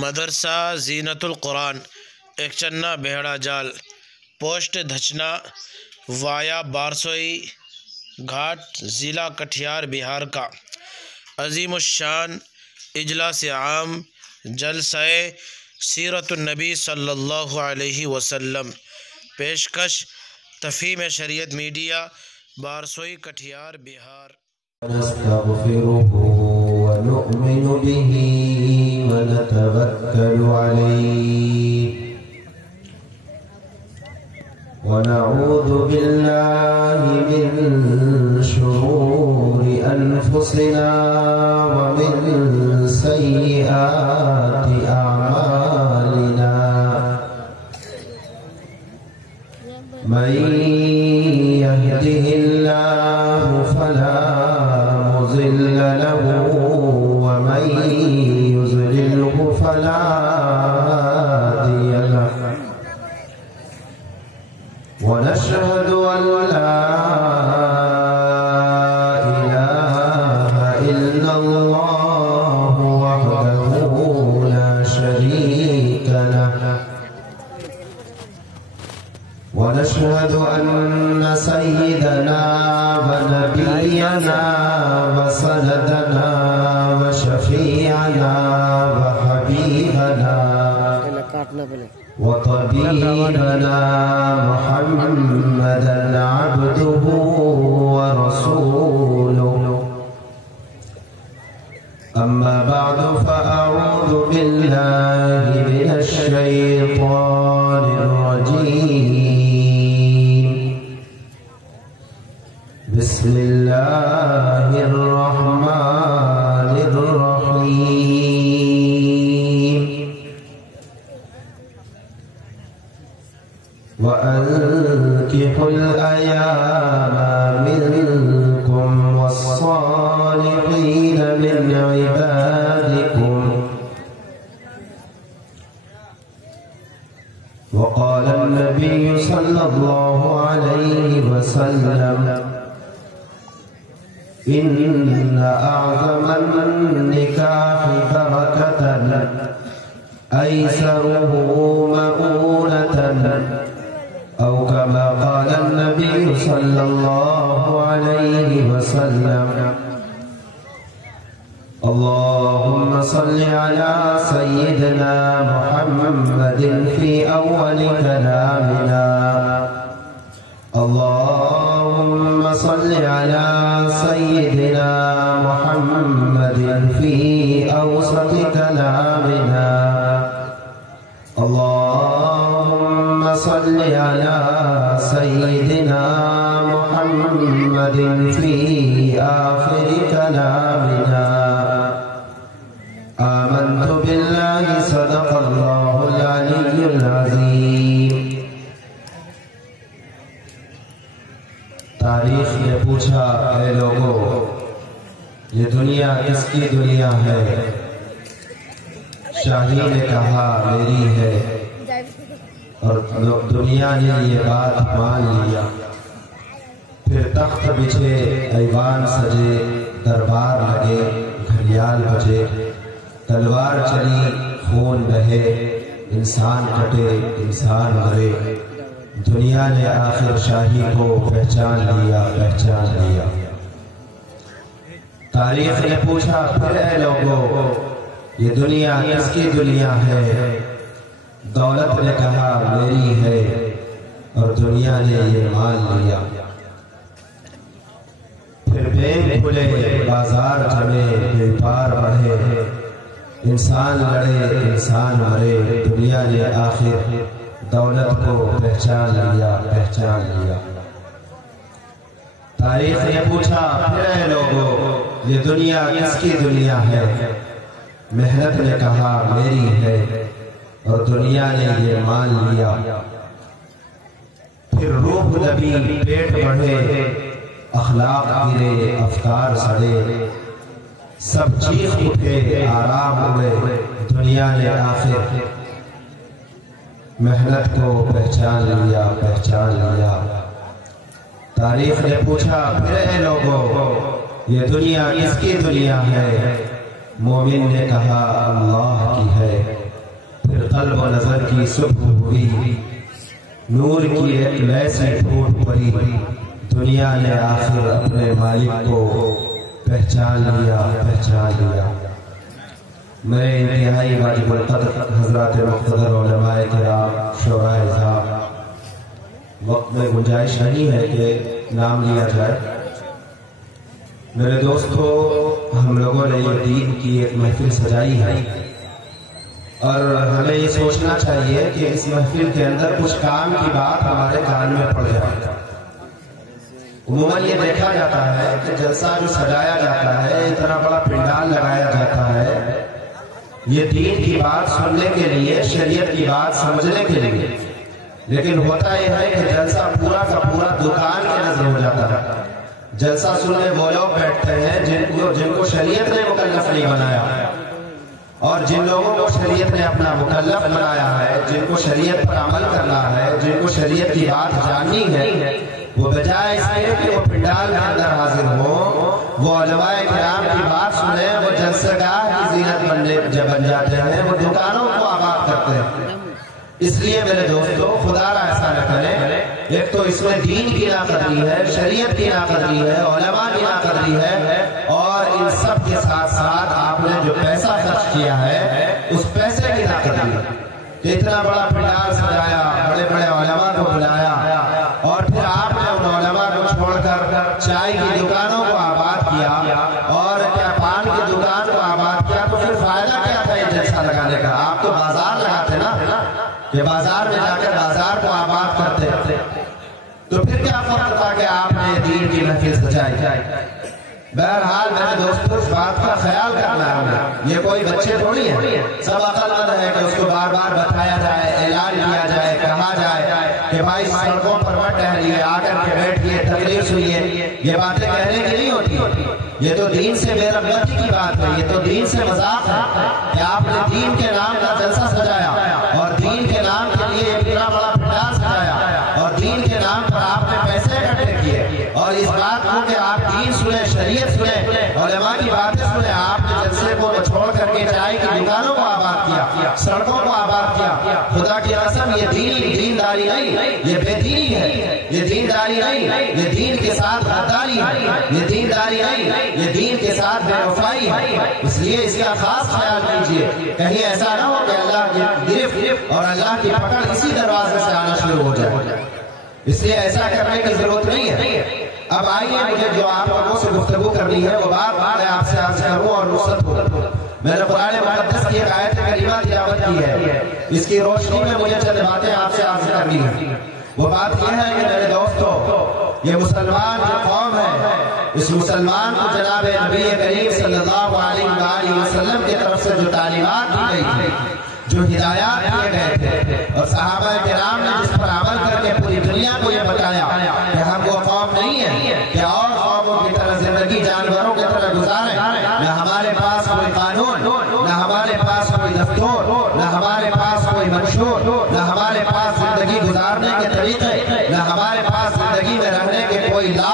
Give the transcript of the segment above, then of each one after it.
مدرسہ زینت القرآن، ایک چنا بہڑا جال، پوسٹ دھچنا، وایا بارسوئی گھاٹ، ضلع کٹھیار، بہار کا عظیم الشان اجلاس عام جلسہ سیرت النبی صلی اللہ علیہ وسلم، پیشکش تفہیم شریعت میڈیا، بارسوئی، کٹھیار، بہار۔ نستغفره ونؤمن به ونتوكل عليه ونعوذ بالله من شرور أنفسنا ومن سيئات أعمالنا، من يهده الله فلا مضل له ومن يضلله فلا هادي له، ونشهد أن لا إله إلا الله وحده لا شريك له، ونشهد أن سيدنا ونبينا وسندنا وشفيعنا وحبيبنا وطبيبنا محمدا عبده ورسوله، أما بعد فأعوذ بالله من الشيطان الرجيم، بسم الله الرحمن الرحيم، وأنكحوا الأيام منكم والصالحين من عبادكم، وقال النبي صلى الله عليه وسلم: إن أعظم النكاح بركة أيسره مؤونة، أو كما قال النبي صلى الله عليه وسلم: اللهم صل على سيدنا محمد في أول كلامنا، اللهم صل على سيدنا محمد في أوسط كلامنا، اللهم صل على سيدنا محمد في آخر كلامنا، آمنت بالله صدق الله العلي العظيم۔ تاریخ نے پوچھا: اے لوگو، یہ دنیا کس کی دنیا ہے؟ شاہی نے کہا میری ہے، اور دنیا نے یہ بات مان لیا۔ پھر تخت بچھے، ایوان سجے، دربار لگے، گھڑیال بجے، تلوار چلی، خون بہے، انسان کٹے، انسان مرے، دنیا نے آخر شاہی کو پہچان لیا، پہچان لیا۔ تاریخ نے پوچھا: پھر اے لوگو، یہ دنیا کس کی دنیا ہے؟ دولت نے کہا میری ہے، اور دنیا نے یہ مان لیا۔ پھر بینک کھلے، بازار جمے، بیپار بڑھے، انسان لڑے، انسان مرے، دنیا نے آخر دولت کو پہچان لیا، پہچان لیا۔ تاریخ نے پوچھا: پھر اے لوگو، یہ دنیا کس کی دنیا ہے؟ محنت نے کہا میری ہے، اور دنیا نے یہ مان لیا۔ پھر روح دبی، پیٹ بڑھے، اخلاق گرے، افکار سڑے، سب چیخ اٹھے، آرام ہوئے، دنیا نے آخر محنت کو پہچان لیا، پہچان لیا۔ تاریخ نے پوچھا: پھر اے لوگو، یہ دنیا کس کی دنیا ہے؟ مومن نے کہا اللہ کی ہے، کی صبح ہوئی، نور کی ایک لیسی پھوٹ پڑی، دنیا نے آخر اپنے مالک کو پہچان لیا۔ میرے انتہائی واجب القدر حضرات مقتدر علماء کرام، شورائے احزاب، وقت میں گنجائش نہیں ہے کہ نام لیا جائے۔ میرے دوستو، ہم لوگوں نے یہ دین کی ایک محفل سجائی ہے، اور ہمیں یہ سوچنا چاہیے کہ اس محفل کے اندر کچھ کام کی بات ہمارے کان میں پڑ جائے۔ عموماً یہ دیکھا جاتا ہے کہ جلسہ جو سجایا جاتا ہے، اتنا بڑا پنڈال لگایا جاتا ہے، یہ دین کی بات سننے کے لیے، شریعت کی بات سمجھنے کے لیے، لیکن ہوتا یہ ہے کہ جلسہ پورا کا پورا دکان کے نظر ہو جاتا ہے۔ جلسہ سننے وہ لوگ بیٹھتے ہیں جن کو شریعت نے مکلف نہیں بنایا، اور جن لوگوں کو شریعت نے اپنا مکلف بنایا ہے، جن کو شریعت پر عمل کرنا ہے، جن کو شریعت کی بات جاننی ہے، وہ بجائے اس کے کہ وہ پنڈال کے اندر حاضر ہوں، وہ علماء کرام کی بات سنیں، وہ جلسہ گاہ کی زینت بن جاتے ہیں، وہ دکانوں کو آباد کرتے ہیں۔ اس لیے میرے دوستو، خدا را ایسا نہ کریں۔ ایک تو اس میں دین کی ناقدری ہے، شریعت کی ناقدری ہے، علماء کی ناقدری ہے، اور ان سب کے ساتھ ساتھ آپ نے جو پیسہ خرچ کیا ہے اس پیسے کی ناقدری ہے کہ اتنا بڑا پنڈال سجایا، بڑے بڑے علماء کو بلایا، اور پھر آپ نے ان علماء کو چھوڑ کر چائے کی دکانوں کو آباد کیا، اور کیا پان کی دکان کو آباد کیا، تو پھر فائدہ کیا تھا یہ جلسہ لگانے کا؟ آپ تو بازار لگاتے نا، کہ بازار میں جا کر بازار کو آباد کرتے، تو پھر کیا فرق تھا کہ آپ نے دین کی محفل سجائی؟ بہرحال میرے دوستو، اس بات کا خیال کرنا ہے ہمیں، یہ کوئی بچے تھوڑی ہیں، سب عقل مند ہے کہ اس کو بار بار بتایا جائے، اعلان کیا جائے، کہا جائے کہ بھائی سڑکوں پر مت ٹہلیے، آ کر کے بیٹھیے، تقریر سنیے۔ یہ باتیں کہنے کی نہیں ہوتی، یہ تو دین سے بے رغبتی کی بات ہے، یہ تو دین سے مذاق ہے کہ آپ نے دین کے نام کا جلسہ سجایا، اور دین کے نام کے لیے اتنا بڑا پنڈال سجایا، اور دین کے نام پر آپ نے پیسے اکٹھے کیے، اور اس بات کو کہ آپ دین سنیں، شریعت سنیں، علماء کی باتیں سنیں، آپ نے جلسے کو چھوڑ کر کے چائے کی دکانوں کو آباد کیا، سڑکوں کو آباد کیا۔ خدا کی قسم، یہ دینداری نہیں، یہ بے دینی ہے، یہ دینداری نہیں، یہ دین کے ساتھ غداری ہے، یہ دینداری نہیں، یہ دین کے ساتھ بے وفائی ہے۔ اس لیے اس کا خاص خیال کیجئے، کہیں ایسا نہ ہو کہ اللہ کی گرفت اور اللہ کی پکڑ اسی دروازے سے آنا شروع ہو جائے۔ اس لیے ایسا کرنے کی ضرورت نہیں ہے۔ اب آئیے، مجھے جو آپ لوگوں سے گفتگو کرنی ہے وہ بات میں آپ سے عرض کروں اور رخصت ہو۔ میں نے قرآن مقدس کی ایک آیت کریمہ تلاوت کی ہے، اس کی روشنی میں مجھے چند باتیں آپ سے عرض کرنی ہے۔ وہ بات یہ ہے کہ میرے دوستو، یہ مسلمان جو قوم ہے، اس مسلمان کو جناب نبی کریم صلی اللہ علیہ وآلہ وسلم کی طرف سے جو تعلیمات دی گئی تھی، جو ہدایات دیے گئے تھے، اور صحابہ کرام نے جس پر عمل کر کے پوری دنیا کو یہ بتایا کہ ہم وہ قوم نہیں ہیں کہ اور قوموں کی طرح زندگی جانوروں کی طرح گزاریں، نہ ہمارے پاس کوئی قانون، نہ ہمارے پاس کوئی دستور، نہ ہمارے پاس کوئی منشور، نہ ہمارے پاس زندگی گزارنے کے طریقے، نہ ہمارے پاس زندگی میں رہنے کے کوئی لا،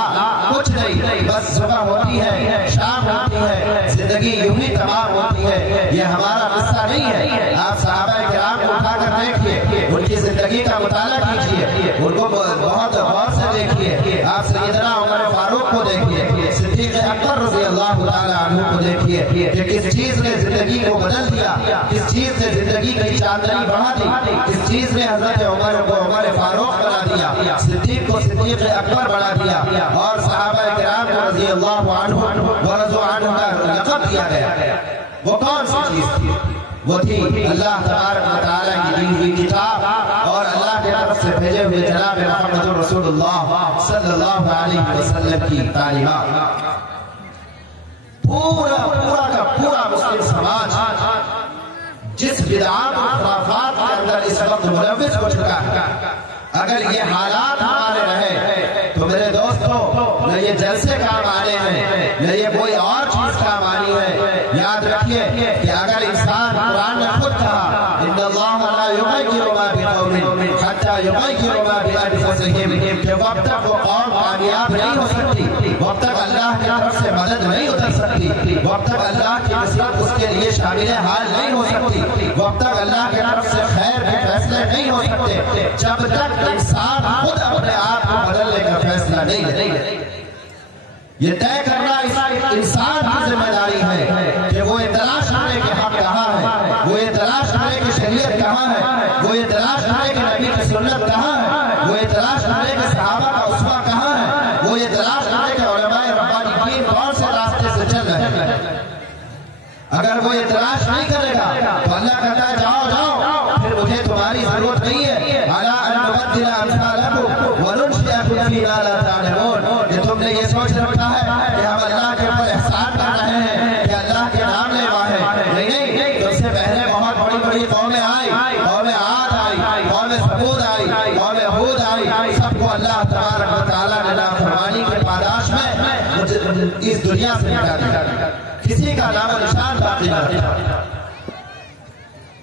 کچھ نہیں، بس صبح ہوتی ہے، شام ہوتی ہے، زندگی یوں ہی تمام ہوتی ہے۔ یہ ہمارا قصہ نہیں ہے۔ آپ صحابہ کرام کو اٹھا کر دیکھیے، ان کی زندگی کا مطالعہ کیجیے، ان کو بہت غور سے دیکھیے۔ آپ سیدنا عمر فاروق کو دیکھیے، صدیق اکبر رضی اللہ تعالیٰ عنہ کو دیکھیے کہ کس چیز نے زندگی کو بدل دیا، کس چیز نے زندگی کی چاندنی بڑھا دی، کس چیز نے حضرت عمر کو عمر فاروق بنا دیا، صدیق کو صدیق اکبر بنا دیا، اور صحابہ کرام کو رضی اللہ عنہ ورضوا عنہ کا لقب دیا گیا۔ وہ کون سی چیز تھی؟ وہ تھی اللہ تبارک و تعالیٰ کی دی ہوئی کتاب، اور اللہ کی طرف سے بھیجے ہوئے جناب محمد رسول اللہ صلی اللہ علیہ وسلم کی تعلیمات۔ پورا کا پورا مسلم سماج جس بدعات و خرافات کے اندر اس وقت ملوث ہو چکا ہے، اگر یہ حالات ہمارے رہے تو میرے دوستو، نہ یہ جلسے کام آنے ہیں، نہ یہ کوئی اور چیز کام آنی ہے۔ یاد رکھیے کہ اگر انسان، قرآن نے خود کہا ان اللہ لا یغیر ما بقوم حتی یغیر ما بانفسہم، کہ وقت تک وہ قوم کامیاب نہیں ہو سکتی، وقت تک اللہ کی طرف سے مدد نہیں اتر سکتی، وقت تک اللہ کی نصرت اس کے لیے شامل حال نہیں ہو سکتی، سکتی، وقت تک اللہ کی طرف سے خیر کے فیصلے نہیں ہو سکتے جب تک انسان خود اپنے آپ کو بدلنے کا فیصلہ نہیں لے۔ یہ طے کرنا انسان کی ذمہ داری ہے کہ وہ یہ تلاش کرے کہ حق کہاں ہے، وہ یہ تلاش کرے کہ شریعت کہاں ہے، وہ یہ تلاش کرے کہ نبی کی سنت کہاں ہے، وہ یہ تلاش کرے کہ صحابہ کا اسوہ کہاں ہے، وہ یہ تلاش کرے کہ علماء ربانیین کون سے راستے سے چل رہے ہیں۔ اگر وہ یہ تلاش نہیں کرے گا تو اللہ کہتا ہے جاؤ جاؤ، پھر مجھے تمہاری ضرورت نہیں ہے۔ الا ان نبدل امثالکم وننشئکم فی ما لا تعلمون، کہ تم نے یہ سوچ رکھا ہے کہ ہم اللہ کے اوپر احسان کر رہے ہیں کہ اللہ کے نام لیوا ہے۔ نہیں، تم سے پہلے بہت بڑی بڑی قومیں آئی، قوم عاد آئی، قوم ثمود آئی، قوم ہود آئی، سب کو اللہ تبارک و تعالیٰ نے نافرمانی کی پاداش میں اس دنیا سے مٹا دیا، کسی کا نام و نشان باقی نہ رکھا۔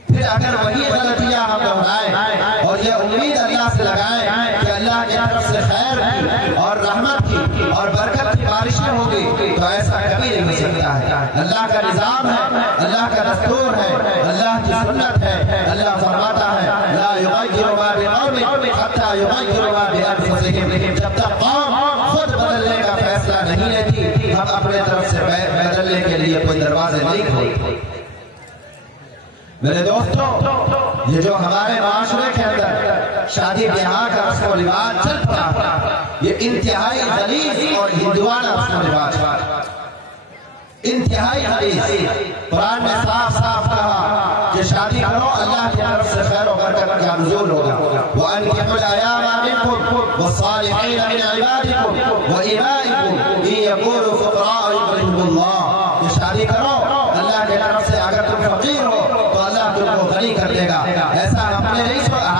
پھر اگر وہی غلطیاں ہم دہرائیں اور یہ امید اللہ سے لگائیں کہ اللہ کی طرف سے خیر کی اور رحمت کی اور برکت کی بارشیں ہوگی، تو ایسا کبھی نہیں ہو سکتا ہے۔ اللہ کا نظام ہے، اللہ کا دستور ہے، اللہ کی سنت ہے۔ اللہ فرماتا ہے لا یغیر ما بقوم حتی یغیروا ما بانفسہم، جب تک قوم خود بدلنے کا فیصلہ نہیں لیتی ہم اپنے طرف سے بدلنے کے لیے کوئی دروازے نہیں کھولتے۔ میرے دوستوں، یہ جو ہمارے معاشرے کے اندر شادی بیاہ کا رسم و رواج چل پڑا، یہ انتہائی غلیظ اور ہندوانہ رسم و رواج، انتہائی غلیظ۔ قرآن نے صاف صاف کہا کہ شادی کرو، اللہ کی طرف سے خیر و برکت کا نزول ہوگا۔ وَأَنكِحُوا الْأَيَامَ مِنكُمْ وَالصَّالِحِينَ مِنْ عِبَادِكُمْ وَإِمَائِكُمْ إِنْ يَكُونُوا فُقَرَاءَ يُغْنِهِمُ اللَّهُ، کہ شادی کرو اللہ کی طرف سے، اگر تم فقیر ہو تو اللہ تم کو غنی کر دے گا۔ ایسا ہم نے نہیں سوچا،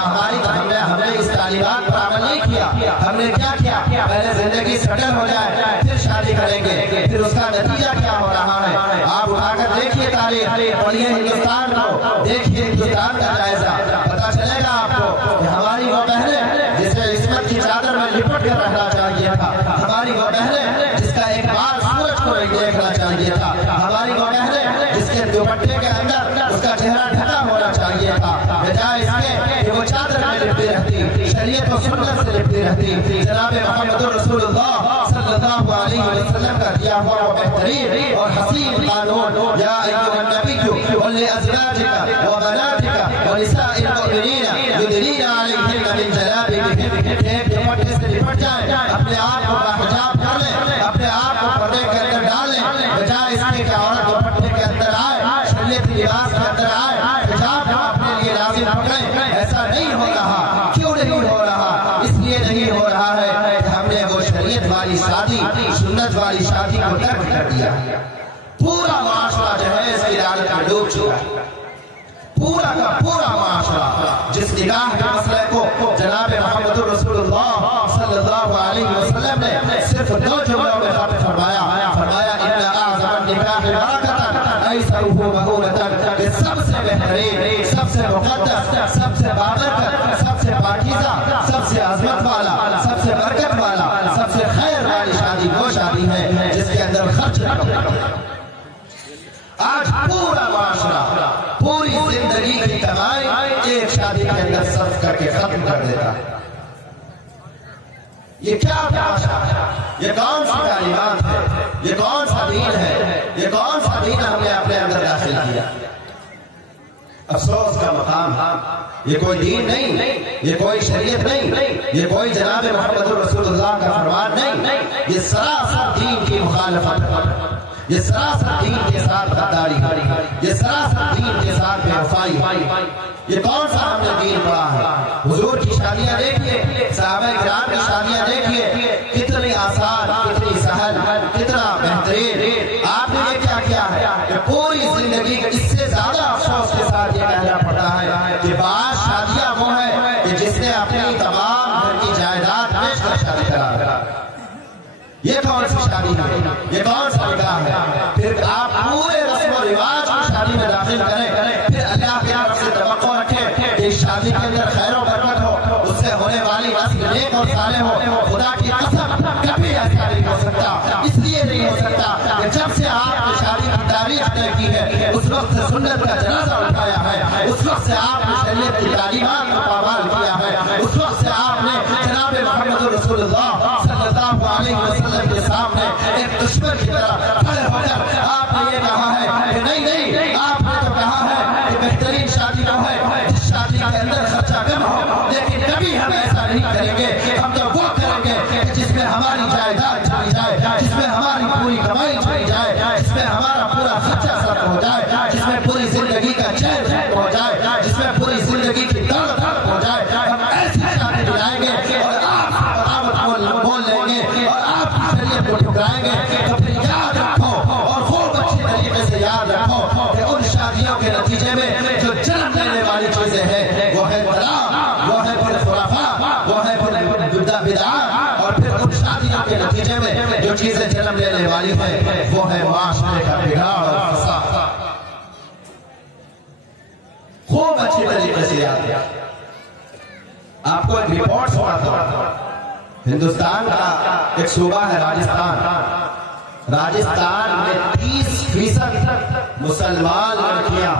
ہم نے اس تعلیمات پر عمل نہیں کیا۔ ہم نے کیا کیا؟ پہلے زندگی سیٹل ہو جائے پھر شادی کریں گے، پھر اس کا نتیجہ کیا ہو رہا ہے آپ اٹھا کر دیکھیے تاریخ، پڑھیے ہندوستان کو، دیکھیے ہندوستان کا جائزہ، پتا چلے گا آپ کو کہ ہماری وہ بہنیں جسے عصمت کی چادر میں لپٹ کر رہنا چاہیے تھا، ہماری وہ بہنیں جس کا ایک بار سورج کو نہیں دیکھنا چاہیے تھا، ہماری وہ بہنیں جس کے دوپٹے کے اندر اس کا چہرہ ڈھکا ہونا چاہیے تھا، بجائے اس کے کہ وہ چادر میں لپٹی رہتی، شریعت و سنت سے لپٹی رہتی۔ جناب محمد رسول اللہ صلی اللہ علیہ وسلم کا دیا ہوا وہ بہترین اور حسین قانون، یا ایھا النبی قل لازواجک وبناتک ونساء المؤمنین یدنین علیہن من جلابیبہن، ایک دوپٹے سے لپٹ جائیں، اپنے آپ کو باحجاب کر لیں، اپنے آپ کو پردے کے اندر ڈال لیں، بجائے اس کے کہ عورت دوپٹے کے اندر آئے، شریعتی لباس کے اندر آئے، حجاب کو اپنے لیے لازم پکڑیں۔ ایسا نہیں ہو رہا، کیوں نہیں ہو رہا؟ اس لیے نہیں ہو رہا ہے کہ ہم نے وہ شریعت والی شادی، سنت والی شادی کو ترک کر دیا۔ پورا معاشرہ جو ہے اس کی لعنت میں ڈوب چکا ہے، پورا کا پورا معاشرہ، جس نکاح کے مسئلے کو جناب محمد رسول اللہ صلی اللہ علیہ وسلم نے صرف 2 جملوں میں ختم فرمایا ان اعظم النکاح برکۃ ایسرہ مؤونۃ، کہ سب سے بہترین، سب سے مقدس، سب سے بابرکت، سب سے پاکیزہ، سب سے عظمت والا، سب سے برکت والا، سب سے خیر والی شادی وہ شادی ہے جس کے اندر خرچ نہ ہو۔ آج پورا معاشرہ پوری زندگی کی کمائی ایک شادی کے اندر صرف کر کے ختم کر دیتا ہے۔ یہ کیا تماشا ہے؟ یہ کون سی تعلیمات ہے؟ یہ کون سا دین ہے؟ یہ کون سا دین ہم نے اپنے اندر داخل کیا؟ افسوس کا مقام، یہ کوئی دین نہیں، یہ کوئی شریعت نہیں، یہ کوئی جناب محمد رسول اللہ کا فرمان نہیں، یہ سراسر دین کی مخالفت ہے، یہ سراسر دین کے ساتھ غداری، یہ سراسر دین کے ساتھ بے وفائی۔ یہ کون سا ہم نے دین پڑھا ہے؟ حضور کی شادیاں دیکھیے، صحابہ کرام کی شادیاں دیکھیے، کتنی آسان، کتنی سہل، کتنا بہترین۔ آپ نے یہ کیا کیا ہے کہ پوری زندگی اس سے زیادہ افسوس کے ساتھ یہ کہنا پڑتا ہے کہ بعض شادیاں وہ ہیں کہ جس نے اپنی تمام گھر کی جائیداد بیچ کر شادی کرا۔ یہ کون سی شادی ہے؟ یہ کون سا نکاح ہے؟ پھر آپ پورے رسم و رواج کی شادی میں داخل کریں، پھر اللہ کی طرف سے توقع رکھیں کہ اس شادی کے اندر خیر و برکت ہو، اس سے ہونے والی نسل نیک اور صالح ہو۔ خدا کی قسم کبھی ایسا نہیں ہو سکتا، اس لیے نہیں ہو سکتا کہ جب سے آپ نے شادی کی تاریخ طے کی ہے اس وقت سے سنت کا جنازہ اٹھایا اس وقت سے آپ نے شریعت کی تعلیمات کو پامال کیا ہے، اس وقت سے آپ نے جناب محمد رسول اللہ صلی اللہ علیہ وسلم کے سامنے ایک دشمن کی طرح کھڑے ہو کر آپ نے یہ کہا ہے کہ نہیں، آپ نے تو کہا ہے کہ بہترین شادی وہ ہے جس شادی کے اندر خرچہ کم ہو، لیکن کبھی ہم ایسا نہیں کریں گے، ہم تو وہ کریں گے کہ جس میں ہماری جائیداد چلی جائے، جس میں ہماری پوری کمائی چلی جائے، جس میں ہمارا پورا خرچہ صرف ہو جائے، جس میں پوری زندگی کا چین ہو جائے، جس میں پوری زندگی کی دولت ہو جائے، ہم ایسی شادی دلائیں گے اور آپ برابر بول لیں گے اور آپ کی شریعت کو ٹھکرائیں گے۔ تو پھر یاد رکھو اور خوب اچھی طریقے سے یاد رکھو کہ ان شادیوں کے نتیجے میں جو جنم لینے والی چیزیں ہیں وہ ہے طلاق، وہ ہے پھر خرافات، وہ ہے پھر بدعات، اور پھر ان شادیوں کے نتیجے میں جو چیزیں جنم لینے والی ہیں وہ ہے معاشرے کا بگاڑ اور فساد۔ خوب اچھی طریقے سے یاد ہے۔ آپ کو ایک رپورٹ سناتا ہوں۔ ہندوستان کا ایک صوبہ ہے راجستھان، راجستھان میں 30% مسلمان لڑکیاں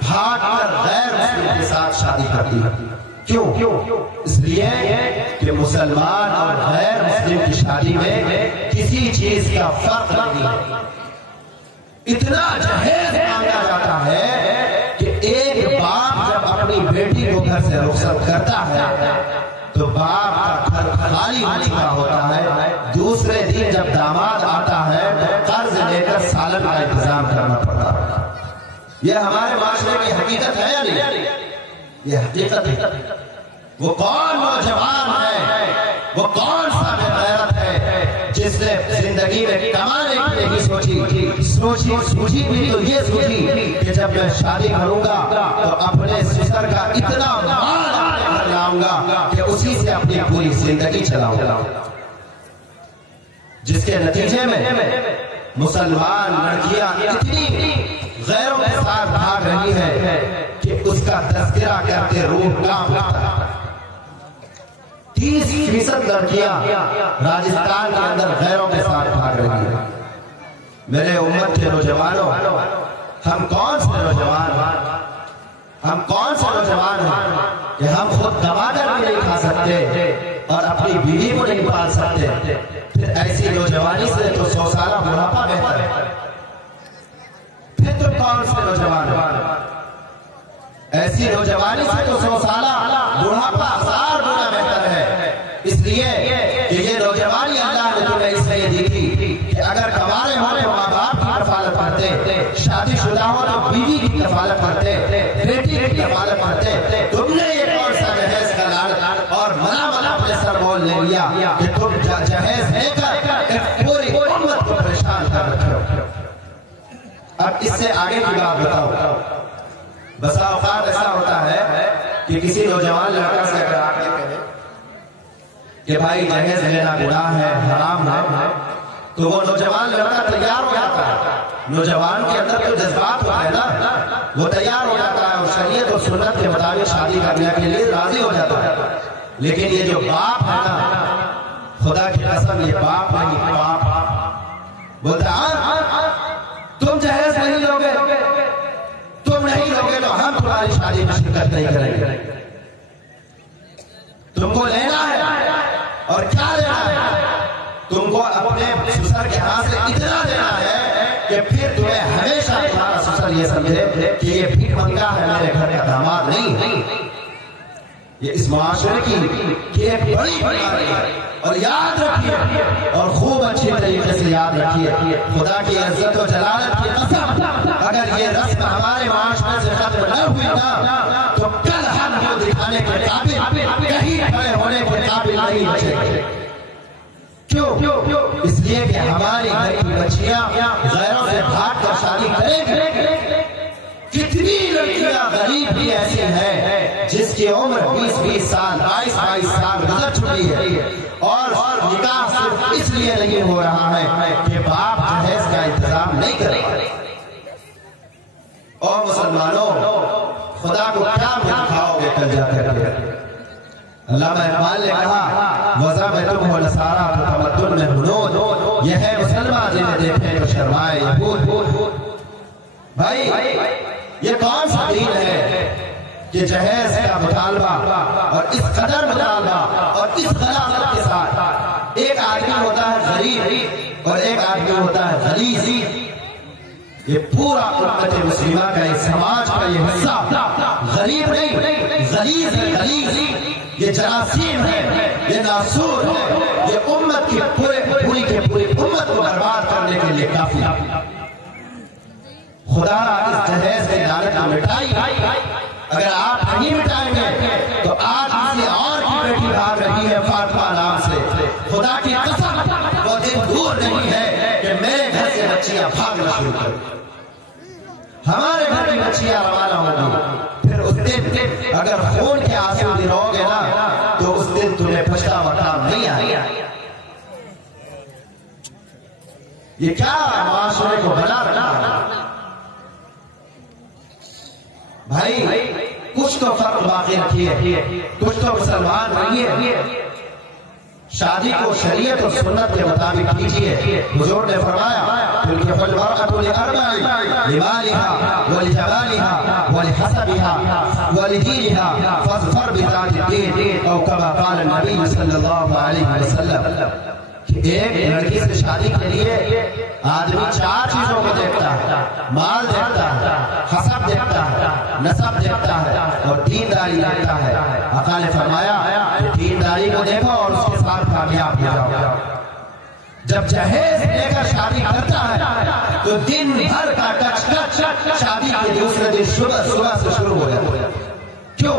بھاگ کر غیر مسلم کے ساتھ شادی کرتی ہیں۔ کیوں؟ اس لیے کہ مسلمان اور غیر مسلم کی شادی میں کسی چیز کا فرق نہیں ہے۔ اتنا جہیز مانگا جاتا ہے کہ ایک باپ جب اپنی بیٹی کو گھر سے رخصت کرتا ہے تو باپ کا گھر خالی ہو چکا ہوتا ہے، دوسرے دن جب داماد آتا ہے قرض لے کر سالن کا انتظام کرنا پڑتا ہے۔ یہ ہمارے معاشرے کی حقیقت ہے یا نہیں؟ یہ حقیقت ہے۔ وہ کون نوجوان ہے، وہ کون سا غیرت ہے جس نے زندگی میں کمانے کی نہیں سوچی بھی تو یہ سوچی کہ جب میں شادی کروں گا تو اپنے سسر کا اتنا مال اپنے گھر لاؤں گا کہ اسی سے اپنی پوری زندگی چلاؤں گا، جس کے نتیجے میں مسلمان لڑکیاں اتنی غیروں کے ساتھ بھاگ رہی ہے کہ اس کا تذکرہ کرتے روح کام ہوتا ہے۔ 30% لڑکیاں راجستھان کے اندر غیروں کے ساتھ بھاگ رہی ہیں۔ میرے امت کے نوجوانوں، ہم کون سے نوجوان ہیں کہ ہم خود کما کر بھی نہیں کھا سکتے اور اپنی بیوی کو نہیں پال سکتے؟ پھر ایسی نوجوانی سے تو 100 سالہ بڑھاپا بہتر ہے۔ پھر تو کون سے نوجوان ہیں؟ ایسی نوجوانی سے تو 100 سالہ بڑھاپا 1000 گنا بہتر ہے، اس لیے کہ یہ نوجوانی اللہ نے تمہیں اس لیے دی تھی کہ اگر کمارے ہو تو ماں باپ کی کفالت کرتے، شادی شدہ ہو تو بیوی کی کفالت کرتے، بیٹی کی کفالت کرتے۔ تم نے یہ کون سا جہیز کا لاڑ اور منا اپنے سر بول لے لیا کہ تم جہیز لے کر ایک پوری امت کو پریشان کر رکھے ہو۔ اب اس سے آگے کی بات بتاؤ۔ بسا اوقات ایسا ہوتا ہے کہ کسی نوجوان لڑکا سے اگر آپ یہ کہیں کہ بھائی جہیز لینا گناہ ہے، حرام ہے، تو وہ نوجوان لڑکا تیار ہو جاتا ہے۔ نوجوان کے اندر تو جذبات ہوتا ہے نا، وہ تیار ہو جاتا ہے اور شریعت اور سنت کے مطابق شادی کرنے کے لیے راضی ہو جاتا ہے۔ لیکن یہ جو باپ ہے نا، خدا کی قسم یہ باپ نہیں، باپ بولتا ہے تم جہیز نہیں لوگے تو ہم تمہاری شادی میں شرکت نہیں کریں گے۔ تم کو لینا ہے اور کیا لینا ہے؟ تم کو اپنے سسر کے ہاتھ سے اتنا دینا ہے کہ پھر تمہیں ہمیشہ تمہارا سسر یہ سمجھے کہ یہ بھیک منگا ہے، میرے گھر کا داماد نہیں۔ یہ اس معاشرے کی ایک بڑی بیماری ہے، اور یاد رکھیے اور خوب اچھی طریقے سے یاد رکھیے، خدا کی عزت و جلالت کی قسم، اگر یہ رسم ہمارے معاشرے سے ختم نہ ہوئی نا تو کل ہم کو دکھانے کے قابل کہیں کھڑے ہونے کے قابل نہیں بچے گے۔ کیوں؟ اس لیے کہ ہماری گھر کی بچیاں غیروں سے بھاگ کر شادی کریں گے۔ کتنی لڑکیاں غریب بھی ایسی ہیں جس کی عمر 20 سال 22 سال گزر چکی ہے اور نکاح صرف اس لیے نہیں ہو رہا ہے کہ باپ جہیز کا انتظام نہیں کرے۔ اور مسلمانوں، خدا کو کیا دکھاؤ گے کل جا کر کے؟ علامہ اقبال نے کہا وضع میں تم ہو نصارہ تو تمدن میں ہنود، یہ ہے مسلمان جنہیں دیکھیں تو شرمائے یہود۔ بھائی یہ کون سا دین ہے کہ جہیز کا مطالبہ اور اس قدر مطالبہ اور اس غلاظت کے ساتھ ایک آدمی ہوتا ہے غریب اور ایک آدمی ہوتا ہے غلیظ، یہ پورا امت مسلمہ کا ایک سماج کا یہ حصہ غریب نہیں غلیظ ہے، غلیظ یہ جراثیم ہے، یہ ناسور ہے، یہ امت کی پوری کی پوری امت کو برباد کرنے کے لیے کافی ہے۔ خدا اس جہیز کے لعنت کو مٹائی، اگر آپ نہیں مٹائیں گے تو آج کسی اور کی بیٹی بھاگ رہی ہے فاطمہ نام سے، خدا کی قسم وہ دن دور نہیں ہے کہ میرے گھر سے بچیاں بھاگنا شروع کریں، ہمارے گھر کی بچیاں روانہ ہوگی، پھر اس دن اگر خون کے آنسو گرو گے نا تو اس دن تمہیں پچھتاوا کام نہیں آئے گا۔ یہ کیا معاشرے کو بنا رکھا ہے بھائی؟ کچھ تو فرق باقی رکھیے، کچھ تو مسلمان رہیے، شادی کو شریعت اور سنت کے مطابق کیجیے۔ حضور نے فرمایا تنکح المرأة لأربع لمالها ولجمالها ولحسبها ولدينها فاظفر بذات الدين او كما قال النبي صلی اللہ علیہ وسلم۔ ایک لڑکی سے شادی کے لیے آدمی 4 چیزوں کو دیکھتا ہے، مال دیکھتا ہے، حسب دیکھتا ہے، نسب دیکھتا ہے اور دینداری دیکھتا ہے۔ آقا نے فرمایا دینداری کو دیکھو اور اس کے ساتھ کامیاب ہو جاؤ۔ جب جہیز لے کر شادی کرتا ہے تو دن بھر کا کچ کچ شادی کے دوسرے دن صبح سے شروع ہو جاتا ہے۔ کیوں؟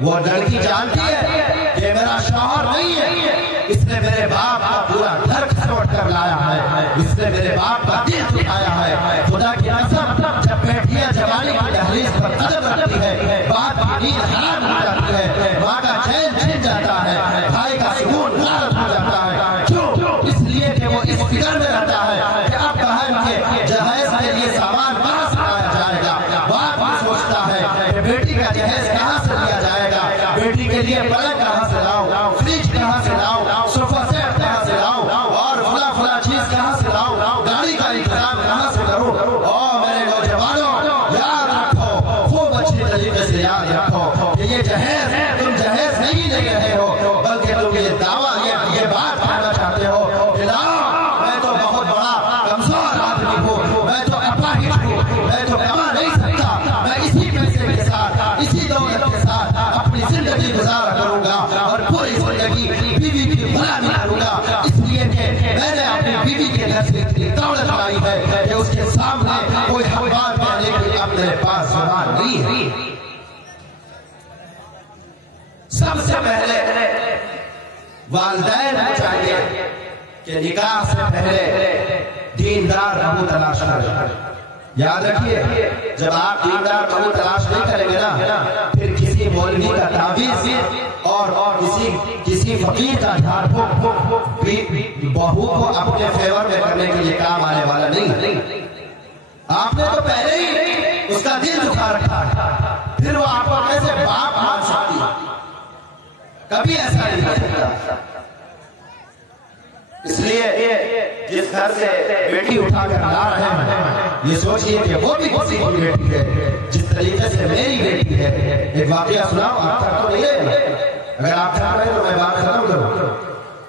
وہ لڑکی جانتی ہے کہ میرا شوہر نہیں ہے، اس نے میرے باپ کا پورا گھر کھسوٹ کر لایا ہے، اس نے میرے باپ کا دل دکھایا ہے۔ خدا کی قسم جب بیٹیاں جوانی کی دہلیز پر قدم رکھتی ہے، باپ کی نیند حرام ہو جاتی ہے، ماں کا چین چھن جاتا ہے، بھائی کا سکون غائب ہو جاتا ہے۔ کیوں؟ اس لیے کہ وہ اس فکر میں رہتا ہے کہ اب بہن کے جہیز کے لیے سامان کہاں سے لایا جائے گا۔ باپ بھی سوچتا ہے کہ بیٹی کا جہیز کہاں سے لیا جائے گا، بیٹی کے لیے پلنگ کہاں سے لاؤ، فریج کہاں سے لاؤ، صوفہ سیٹ کہاں سے لاؤ اور فلاں چیز کہاں سے لاؤ، گاڑی کا انتظام کہاں سے کروں۔ اور میرے نوجوانوں یاد رکھو، خوب اچھی طریقے سے یاد رکھو کہ یہ جہیز تم جہیز نہیں لے رہے ہو بلکہ تم یہ دعویٰ یہ بات کہنا چاہتے ہو کہ لاؤ میں تو بہت بڑا کمزور آدمی ہوں، میں تو اپاہج ہوں، میں تو کما نہیں سکتا، میں اسی پیسے کے ساتھ اسی دولت کے ساتھ اپنی زندگی گزارا کروں گا اور پوری زندگی بیوی کی غلامی کروں گا، اس لیے کہ میں نے اپنی بیوی کے گھر سے اتنی دولت لائی ہے کہ اس کے سامنے کوئی حق بات کہنے کے لیے اب میرے پاس زبان نہیں ہے۔ سب سے پہلے والدین کو چاہیے کہ نکاح سے پہلے دیندار بہو تلاش کریں۔ یاد رکھیے جب آپ دیندار بہو تلاش نہیں کریں گے نا پھر کسی مولوی کا تعویذ اور کسی فقیر کا جھاڑ پھونک بہو کو اپنے فیور میں کرنے کے لیے کام آنے والا نہیں۔ آپ نے تو پہلے ہی اس کا دل دکھا رکھا ہے، پھر وہ آپ کو کیسے باپ مان سکتی ہے؟ کبھی ایسا نہیں ہو سکتا۔ اس لیے جس گھر سے بیٹی اٹھا کر لا رہے ہیں یہ سوچئے کہ وہ بھی کسی کی بیٹی ہے جس طریقے سے میری بیٹی ہے۔ ایک واقعہ سناؤ، آپ تک تو نہیں ہے، اگر آپ چاہ رہے ہیں تو میں بات ختم کروں۔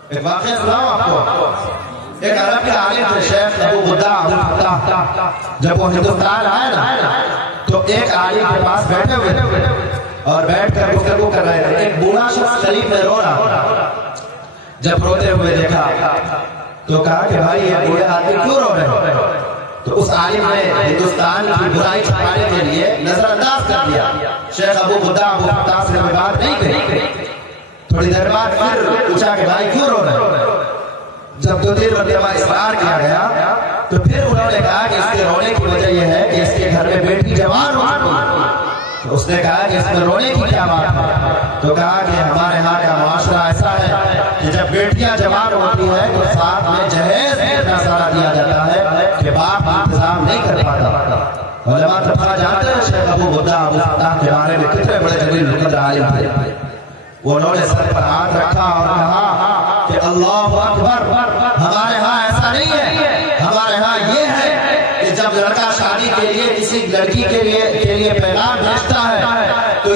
ایک واقعہ سناؤ آپ کو۔ ایک عرب کے عالم تھے شیخ ابو غدہ ابو فتح، جب وہ ہندوستان آئے نا تو ایک عالم کے پاس بیٹھے ہوئے اور بیٹھ کر گفتگو کر رہے تھے۔ ایک بوڑھا شخص قریب میں رو رہا، جب روتے ہوئے دیکھا تو کہا کہ بھائی یہ بوڑھے آدمی کیوں رو رہے ہو؟ تو اس عالم نے ہندوستان کی برائی چھپانے کے لیے نظر انداز کر دیا۔ شیخ ابو غدہ ابو فتح سے کوئی بات نہیں کہی۔ تھوڑی دیر بعد پھر پوچھا کہ بھائی کیوں رو رہے ہو؟ جب 2-3 مرتبہ اصرار کیا گیا تو پھر انہوں نے کہا کہ اس کے رونے کی وجہ یہ ہے کہ اس کے گھر میں بیٹی جوان ہو چکی۔ تو اس نے کہا کہ اس میں رونے کی کیا بات ہے؟ تو کہا کہ ہمارے ہاں کا معاشرہ ایسا ہے کہ جب بیٹیاں جوان ہوتی ہیں تو ساتھ میں جہیز اتنا سارا دیا جاتا ہے کہ باپ انتظام نہیں کر پاتا۔ علماء طبقہ جانتے ہیں شیخ ابو غدہ ابو فتح کے بارے میں کتنے بڑے جلیل القدر عالم تھے۔ وہ انہوں نے سر پر ہاتھ رکھا اور کہا کہ اللہ اکبر، ہمارے ہاں ایسا نہیں ہے، ہمارے ہاں یہ ہے کہ جب لڑکا شادی کے لیے کسی لڑکی کے لیے پیغام بھیجتا ہے تو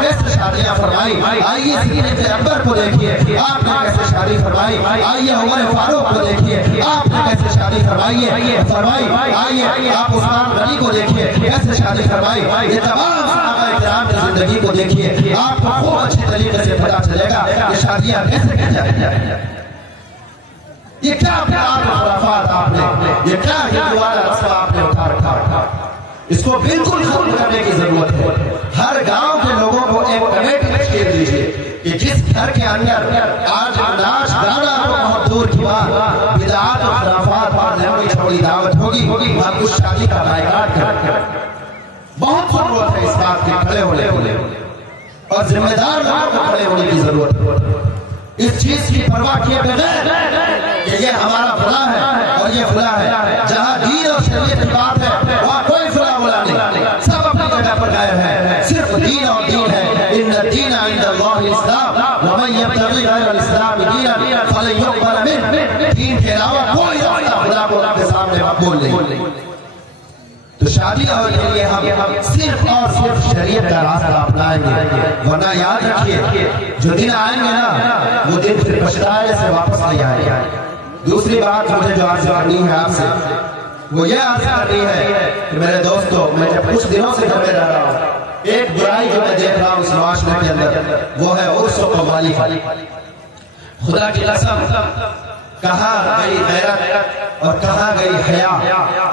کیسے شادیاں فرمائی. آئیے صدیق اکبر کو دیکھیے آپ نے کیسے شادی فرمائی. آئیے عمر فاروق کو دیکھیے آپ نے کیسے شادی فرمائی. آئیے آپ عثمان غنی کو دیکھیے کیسے شادی فرمائی. یہ تمام صحابہ کرام کی زندگی کو دیکھیے آپ کو خوب اچھی طریقے سے پتا چلے گا کہ شادیاں کیسے کی جاتی ہیں. یہ کیا خرافات آپ نے, یہ کیا ہندوانہ رسم آپ نے اٹھا رکھا. اس کو بالکل ختم کرنے کی ضرورت ہے. ہر گاؤں کے لوگوں کو ایک کمیٹی تشکیل دیجیے کہ جس گھر کے اندر آج ناچ گانا تو بہت دور کی بات بدعات اور خرافات اور لمبی چوڑی دعوت ہوگی وہاں کچھ شادی کا بائیکاٹ کریں. بہت ضرورت ہے اس بات کے کھڑے ہونے اور ذمہ دار لوگوں کو کھڑے ہونے کی ضرورت ہے. اس چیز کی پرواہ کیے بغیر کہ یہ ہمارا فلاں ہے اور یہ فلاں ہے. جہاں دین اور شریعت کی بات ہے وہاں کوئی فلاں ولا نہیں, سب اپنی جگہ پر غائب ہے. صرف دین اور دین ہے. ان الدین عند اللہ الاسلام ومن یبتغی غیر الاسلام دینا فلن یقبل منہ. دین کے علاوہ کوئی راستہ خدا کو آپ کے سامنے مقبول نہیں. تو شادی کے لیے ہم صرف اور صرف شریعت کا راستہ اپنائیں گے, ورنہ یاد رکھیے جو دن آئیں گے نا وہ دن پھر پچھتانے سے واپس نہیں آئے گا. دوسری بات مجھے جو عرض کرنی ہے آپ سے وہ یہ عرض کرنی ہے کہ میرے دوستو, میں جب کچھ دنوں سے گھر میں رہ رہا ہوں ایک برائی جو میں دیکھ رہا ہوں اس معاشرے کے اندر وہ ہے عرس و قوالی. خدا کی قسم کہاں گئی غیرت اور کہاں گئی حیا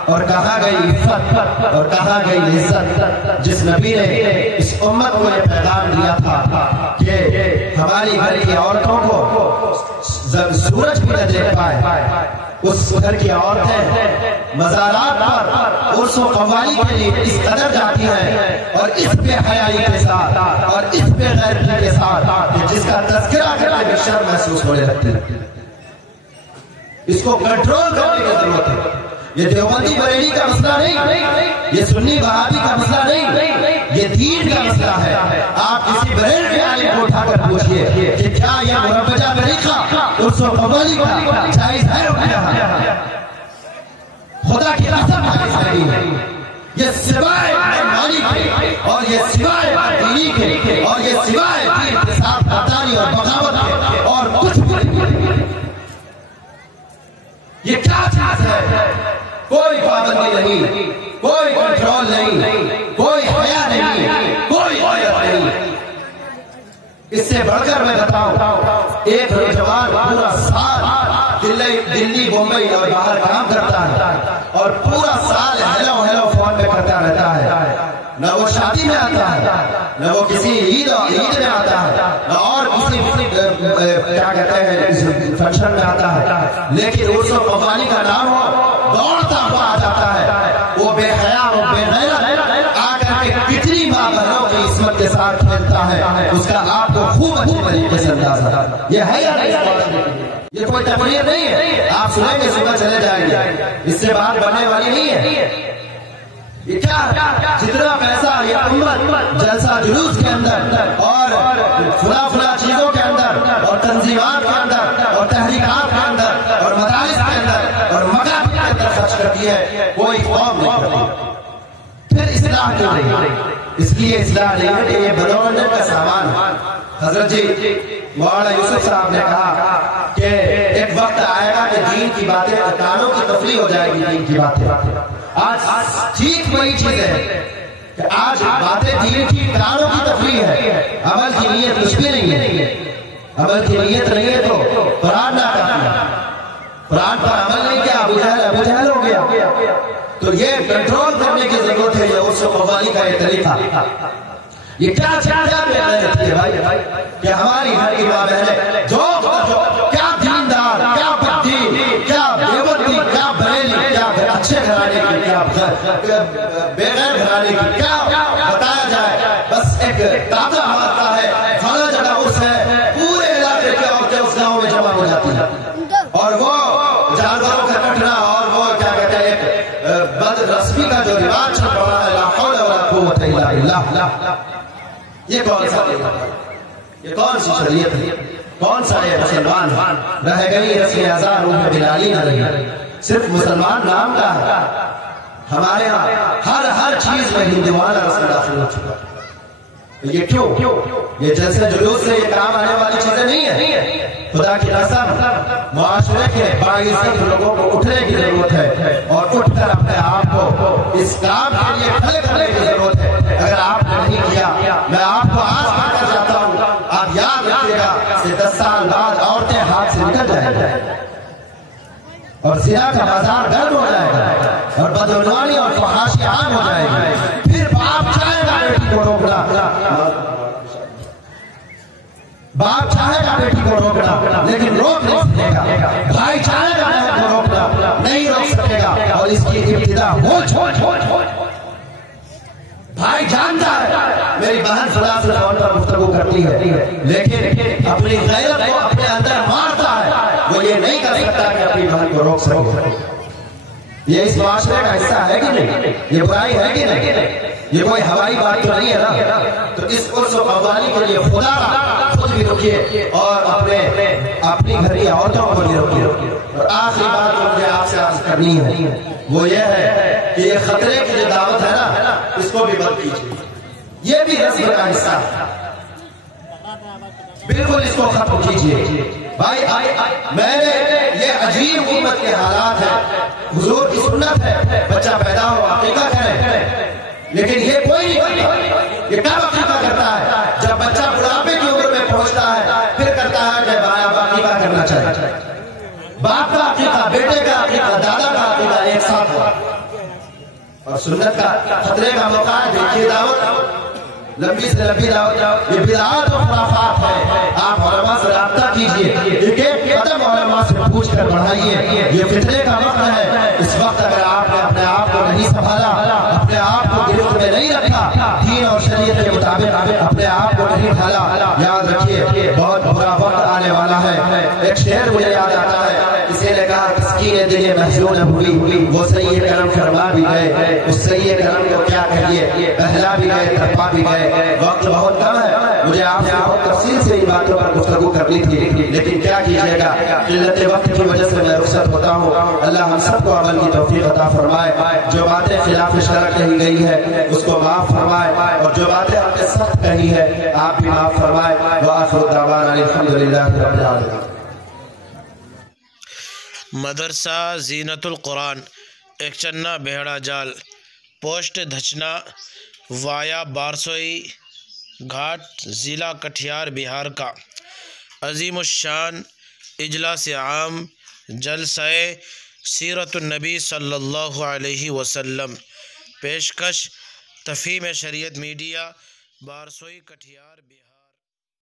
اور کہاں گئی عفت اور کہاں گئی عزت جس نبی نے اس امت کو یہ پیغام دیا تھا کہ ہماری گھر کی عورتوں کو سورج بھی نہ دیکھ پائے. اس گھر کی عورتیں مزارات پر عرس و قوالی کے لیے اس قدر جاتی ہیں اور اس بے حیائی کے ساتھ اور اس بے غیرتی کے ساتھ کہ جس کا تذکرہ کرنے میں شرم محسوس ہونے لگتی ہے. اس کو کنٹرول کرنے کی ضرورت ہے. یہ دیوبندی بریلی کا مسئلہ نہیں, یہ سنی وہابی کا مسئلہ نہیں, یہ دین کا مسئلہ ہے. آپ کسی بریلوی عالم کو اٹھا کر پوچھئے کہ کیا یہ مربجہ طریقہ عرس و قوالی کا جائز ہے ہے؟ خدا کی قسم جائز نہیں ہے. یہ سوائے مالی کے اور یہ سوائے دینی کے اور یہ سوائے دین کے ساتھ غداری اور بغاوت کے اور کچھ بھی. یہ کیا چیز ہے؟ کوئی پابندی نہیں, کوئی کنٹرول نہیں, کوئی حیا نہیں, کوئی غیرت نہیں. اس سے بڑھ کر میں بتاؤں ایک نوجوان پورا سال دلی بمبئی اور باہر کام کرتا ہے اور پورا سال ہیلو فون پہ کرتا رہتا ہے. نہ وہ شادی میں آتا ہے نہ وہ کسی عید میں آتا ہے نہ اور کسی کیا کہتے ہیں فنکشن میں آتا ہے, لیکن عرس و قوالی کا نام ہو دوڑتا ہوا آ جاتا ہے. وہ بے حیا وہ بے غیرت آ کر کے کتنی ماں بہنوں کی عصمت کے ساتھ کھیلتا ہے, اس کا آپ کو خوب اچھی طریقے سے اندازہ. یہ ہے یا نہیں؟ یہ کوئی تقریر نہیں ہے, آپ سنیں گے صبح چلے جائیں گے, اس سے بات بننے والی نہیں ہے. یہ کیا جتنا پیسہ یہ امت جلسہ جلوس کے اندر اور فلاں چیزوں کے اندر اور تنظیمات کے اندر اور تحریکات کے اندر اور مدارس کے اندر اور مکاتب کے اندر خرچ کرتی ہے, کوئی قوم نہیں کرتی. پھر اصلاح کیوں نہیں؟ اس لیے اصلاح نہیں ہے کہ یہ منورنجن کا سامان ہے. حضرت جی مولانا یوسف صاحب نے کہا کہ ایک وقت آئے گا کہ دین کی باتیں کانوں کی تفریح ہو جائے گی. دین کی باتیں آج ٹھیک وہی چیز ہے کہ آج باتیں دین کی کانوں کی تفریح ہے, عمل کی نیت کچھ بھی نہیں ہے. عمل کی نیت نہیں ہے تو قرآن نہ کرنا, قرآن پر عمل نہیں کیا ابو جہل ہو گیا. تو یہ کنٹرول کرنے کی ضرورت ہے. یہ عرس و قوالی کا یہ طریقہ یہ کیا ہے بھائی کہ ہماری گھر کی ماں بہنیں جو کیا دیندار کیا بدین کیا دیوبندی کیا بریلی کیا اچھے گھرانے کی کیا بغیر گھرانے کی کیا بتایا جائے. بس ایک تازہ ہوتا ہے فلاں جگہ عرس ہے, پورے علاقے کی عورتیں اس گاؤں میں جمع ہو جاتی ہیں اور وہ جانوروں کا کٹنا اور وہ کیا کہتے ہیں ایک بد رسمی کا جو رواج چل رہا ہے لا حول ولا قوت الا باللہ. یہ کون سا یہ کون سی شریعت ہے؟ کون سا یہ مسلمان رہ گئی رسم ازاں روح بلالی نہ رہی, صرف مسلمان نام کا ہے. ہمارے ہاں ہر چیز میں ہندوانہ رسم داخل ہو چکا ہے. یہ کیوں؟ یہ جلسے جلوس سے یہ کام آنے والی چیزیں نہیں ہیں. خدا کی قسم معاشرے کے باعزت لوگوں کو اٹھنے کی ضرورت ہے اور اٹھ کر اپنے آپ کو اس کام کے لیے کھڑے کرنے کی ضرورت ہے. اگر آپ نے نہیں کیا، میں آپ کو آج کہہ کر جاتا ہوں، آپ یاد رکھیے گا کہ 10 سال بعد عورتیں ہاتھ سے نکل جائیں گی اور زنا کا بازار گرم ہو جائے گا اور بدعنوانی اور فحاشی عام ہو جائے گی. پھر باپ چاہے گا بیٹی کو روکنا، باپ چاہے گا بیٹی کو روکنا لیکن روک نہیں سکے گا. بھائی چاہے گا بہن کو روکنا، نہیں روک سکے گا. اور اس کی ابتدا بھائی جانتا ہے میری بہن فلاں سے فون پر گفتگو کرتی ہے لیکن اپنی غیرت کو اپنے اندر مارتا ہے. وہ یہ نہیں کر سکتا کہ اپنی بہن کو روک سکے. یہ اس معاشرے کا حصہ ہے کہ نہیں؟ یہ برائی ہے کہ نہیں؟ یہ کوئی ہوائی بات تو نہیں ہے نا؟ تو اس قرص و قوالی کے لیے خدا خود بھی رکیے اور اپنی گھر کی عورتوں کو بھی رکیے. اور آخری بات جو مجھے آپ سے عرض کرنی ہے وہ یہ ہے کہ یہ خطرے کی جو دعوت ہے نا، اس کو بھی بند کیجیے. یہ بھی رسم کا حصہ ہے، بالکل اس کو ختم کیجیے. بھائی میں نے یہ عجیب امت کے حالات ہیں. حضور کی سنت ہے بچہ پیدا ہو عقیقہ کرے، لیکن یہ کوئی نہیں کرتا. یہ کب عقیقہ کرتا ہے؟ جب بچہ بڑھاپے کی عمر میں پہنچتا ہے پھر کرتا ہے کہ بایا عقیقہ کرنا چاہیے. باپ کا عقیقہ، بیٹے کا عقیقہ، دادا کا عقیقہ ایک ساتھ ہوا. اور سنت کا خطرے کا موقع ہے. دیکھیے دعوت لمبی سے لمبی دعوت، یہ بدعات و خرافات ہے. آپ علماء سے رابطہ کیجئے، ایک ایک قدم علماء سے پوچھ کر بڑھائیے. یہ فتنے کا وقت ہے. اس وقت اگر آپ نے اپنے آپ کو نہیں سنبھالا، اپنے آپ کو گرفت میں نہیں رکھا، دین اور شریعت کے مطابق اپنے آپ کو نہیں ڈھالا، یاد رکھیے بہت برا وقت آنے والا ہے. ایک شعر مجھے یاد آتا ہے، کسی نے کہا مسکین دل محزون ہوئی، وہ سید کرم فرما بھی گئے. اس سید کرم کو کیا کہیے، بہلا بھی گئے، تڑپا بھی گئے. وقت بہت کم ہے، مجھے آپ سے بہت تفصیل سے ان باتوں پر گفتگو کرنی تھی، لیکن کیا کیجیے گا، قلت وقت کی وجہ سے میں رخصت ہوتا ہوں. اللہ ہم سب کو عمل کی توفیق عطا فرمائے. جو باتیں خلاف شرع کہی گئی ہے اس کو معاف فرمائے، اور جو باتیں آپ نے سخت کہی ہے آپ بھی معاف فرمائے. وآخر دعوانا الحمدللہ رب العالمین. مدرسہ زینت القرآن، ایک چنا بہڑا جال، پوسٹ دھچنا، وایا بارسوئی گھاٹ، ضلع کٹھیار، بہار کا عظیم الشان اجلاس عام جلسہ سیرت النبی صلی اللہ علیہ وسلم. پیشکش تفہیم شریعت میڈیا، بارسوئی، کٹھیار، بہار.